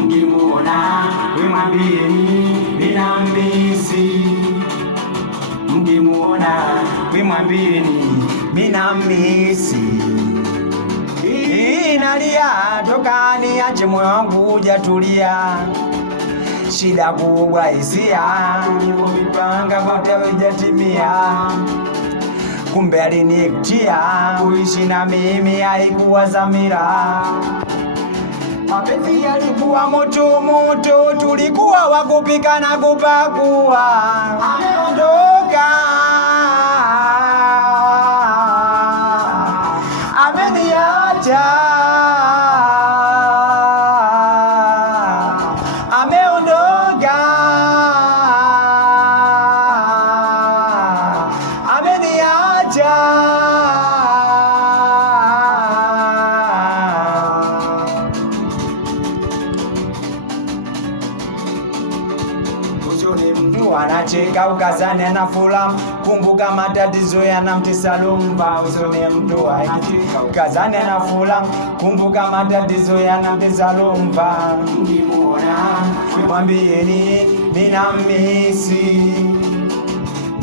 Mkimuona wemwambieni ninamisi. Mkimuona wemwambieni ninamisi. Nalia toka niache moyo wangu hujatulia. Shida kubwa hisia nilivyopanga kwake haijatimia. Kumbe aliniektia kuishi na mimi haikuwa dhamira. Mapenzi yalikuwa moto moto, tulikuwa wakupika na kupakua. Ameondoka, ameniacha, ameondoka, ameniacha. Usione mtu anacheka ukazani anafula, kumbuka matatizo yanamtesa lumba. Usione mtu anacheka ukazani anafula, kumbuka matatizo yanamtesa lumba. Mkimuona mwambieni ninamisi.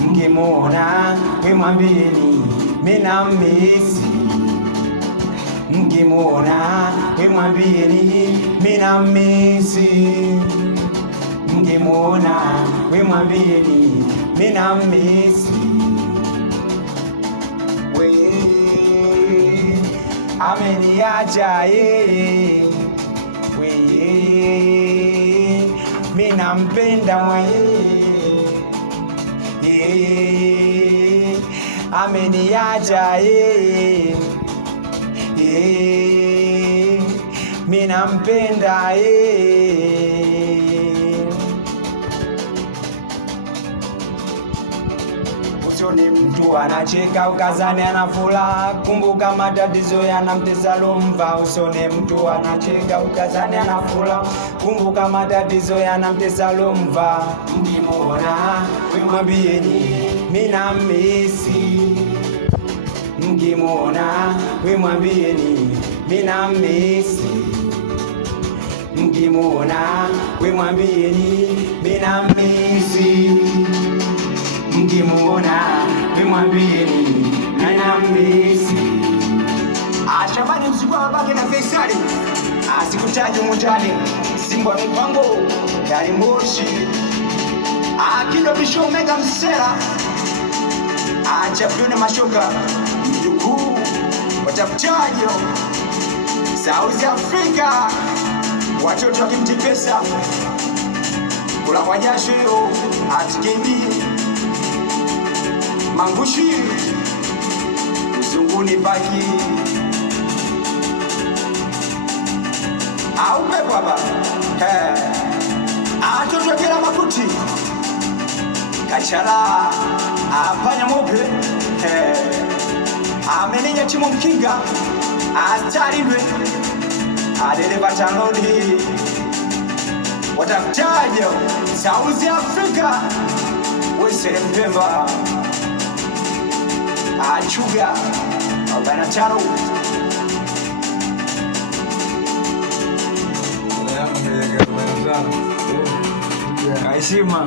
Mkimuona mwambieni ninamisi. Mkimuona mwambieni ninamisi. Mkimuona wemwambieni ninamisi. Ameniacha yeye, mimi nampenda yeye. Ameniacha yeye, mimi nampenda yeye. Usione mtu anacheka ukazani anafula, kumbuka matatizo yanamtesa lumba. Usione mtu anacheka ukazani anafula, kumbuka matatizo yanamtesa lumba. Mkimuona wemwambieni ninamisi. Mkimuona wemwambieni ninamisi. Mkimuona wemwambieni ninamisi. Mkimuona wemwambieni ninamisi. Shabani mziki wa babake na Faisali, sikutaji mutani, Simba wa mipango Gari Moshi, Kido Bisho Omega Msela, Champion Mashoka, mjukuu watafutaji South Africa, watoto wakimtipesa kula kwa jasho yo atikeni Mangushi Uzunguni baki aupe baba atoto kila makuti Kachala apanya mope ameninya chimo mkinga astarindwe adele batanoli watafutaje South Africa wesele mpemba achuga 45 Heshima.